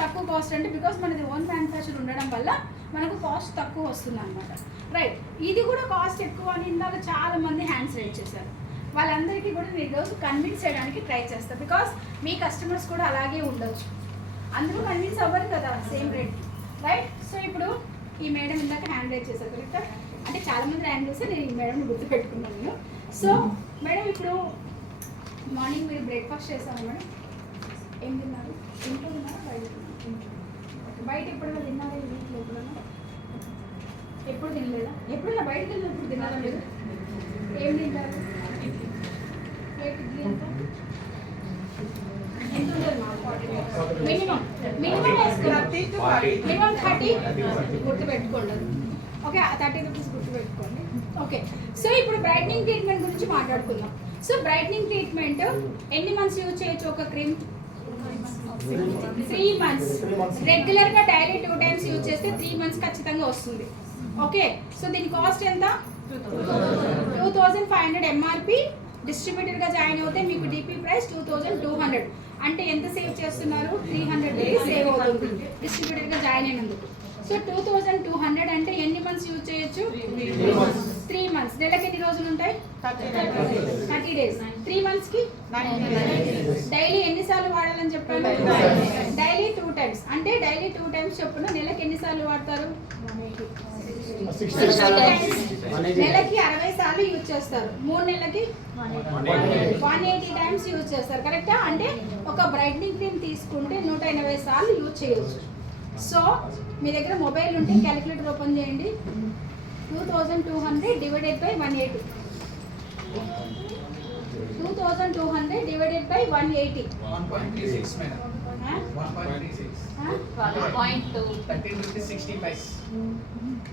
తక్కువ కాస్ట్ అంటే బికాస్ మనది ఓన్ మ్యానుఫ్యాక్చర్ ఉండడం వల్ల మనకు కాస్ట్ తక్కువ వస్తుంది అనమాట. రైట్, ఇది కూడా కాస్ట్ ఎక్కువ అని ఇందాక చాలా మంది హ్యాండ్స్ రైజ్ చేశారు. వాళ్ళందరికీ కూడా నేను ఈరోజు కన్విన్స్ చేయడానికి ట్రై చేస్తాను. బికాస్ మీ కస్టమర్స్ కూడా అలాగే ఉండొచ్చు, అందరూ కన్విన్స్ అవ్వరు కదా సేమ్ రేట్. రైట్, సో ఇప్పుడు ఈ మేడం ఇందాక హ్యాండ్ రైజ్ చేశారు కరెక్టా, అంటే చాలామంది హ్యాండ్ చేస్తే నేను ఈ మేడం గుర్తుపెట్టుకున్నాను నేను. సో మేడం ఇప్పుడు మార్నింగ్ మీరు బ్రేక్ఫాస్ట్ చేస్తాను మేడం, ఏం తిన్నారు? ఇంట్లో తిన్నారా బయట? బయట ఎప్పుడైనా తిన్నారా ఈ వీక్లో? ఎప్పుడు తినలేదా? ఎప్పుడైనా బయటకు వెళ్ళినప్పుడు తిన్నారా మీరు? ఏం తింటారు? ప్లేట్ ఇడ్లీ ఎంత ఉంటుంది? మినిమం మినిమం 30 గుర్తుపెట్టుకోండి. ఓకే, 30 రూపీస్ గుర్తుపెట్టుకోండి. ఓకే, సో ఇప్పుడు బ్రైట్నింగ్ ట్రీట్మెంట్ గురించి మాట్లాడుకుందాం. సో బ్రైట్నింగ్ ట్రీట్మెంట్ ఎన్ని మంత్స్ యూజ్ చేయొచ్చు ఒక క్రీమ్? 3 మంత్స్. రెగ్యులర్గా డైలీ 2 టైమ్స్ యూజ్ చేస్తే 3 మంత్స్ ఖచ్చితంగా వస్తుంది. ఓకే, సో దీని కాస్ట్ ఎంత? 2500 ఎంఆర్పి. డిస్ట్రిబ్యూటర్గా జాయిన్ అవుతే మీకు డిపి ప్రైస్ 2200. అంటే ఎంత సేవ్ చేస్తున్నారు? 300 రూపీస్ సేవ్ అవుతుంది డిస్ట్రిబ్యూటర్గా జాయిన్ అయినందుకు. సో 2200 అంటే ఎన్ని మంత్స్ యూజ్ చేయొచ్చు? 3 మంత్స్. నెలకి ఎన్ని రోజులు ఉంటాయి? 30 డేస్. 3 మంత్స్కి డైలీ ఎన్నిసార్లు వాడాలని చెప్పాను? Daily 2 times. అంటే డైలీ 2 టైమ్స్ చొప్పున నెలకి ఎన్నిసార్లు వాడతారు? 60 టైమ్స్. నెలకి 60 సార్లు యూజ్ చేస్తారు. 3 నెలలకి 180 టైమ్స్ యూజ్ చేస్తారు. కరెక్టా? అంటే ఒక బ్రైట్నింగ్ క్రీమ్ తీసుకుంటే 180 సార్లు యూజ్ చేయొచ్చు. సో మీ దగ్గర మొబైల్ ఉంటే క్యాలిక్యులేటర్ ఓపెన్ చేయండి. 2200 divided by 180. 2200 divided by 180. 1.36 madam. 1.36. 12.2. 13 rupees 60 paise.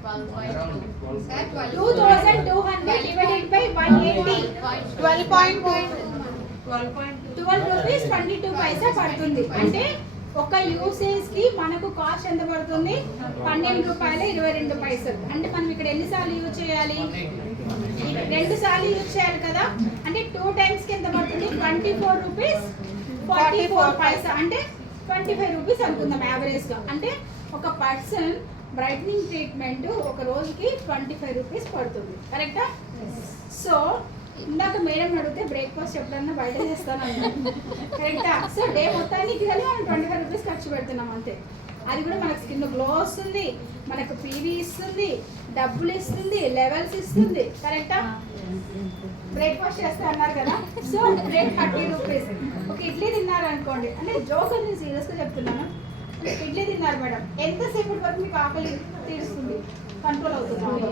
12.2. 2200 divided by 180. 12 rupees 22 పైసా పడుతుంది. అంటే ఒక యూసేజ్ కి మనకు కాస్ట్ ఎంత పడుతుంది? 12 రూపాయల 22 పైసలు. అంటే మనం ఇక్కడ ఎన్నిసార్లు యూజ్ చేయాలి? 2 సార్లు యూజ్ చేయాలి కదా. అంటే 2 టైమ్స్ కి ఎంత పడుతుంది? 24 రూపీస్ 44 పైసా. అంటే 25 రూపీస్ అనుకుందాం యావరేజ్ గా. అంటే ఒక పర్సన్ బ్రైట్నింగ్ ట్రీట్మెంట్ ఒక రోజుకి 25 రూపీస్ పడుతుంది. కరెక్టా? సో ఇందాక మేడం అడిగితే బ్రేక్ఫాస్ట్ ఎప్పుడన్నా బయట చేస్తానన్నా, కరెక్టా? సో డే మొత్తానికి కానీ మనం 25 రూపీస్ ఖర్చు పెడుతున్నాం అంతే. అది కూడా మనకు స్కిన్ గ్లో వస్తుంది, మనకు పీవీ ఇస్తుంది, డబ్బులు ఇస్తుంది, లెవెల్స్ ఇస్తుంది. కరెక్టా? బ్రేక్ఫాస్ట్ చేస్తే అన్నారు కదా. So rate 30 rupees. ఒక ఇడ్లీ తిన్నారు అనుకోండి, అంటే జోక్ అని నేను సీరియస్గా చెప్తున్నాను. ఇడ్లీ తిన్నారు మేడం, ఎంతసేపటి వరకు మీకు ఆకలి తీరుస్తుంది? కంట్రోల్ అవుతుంది.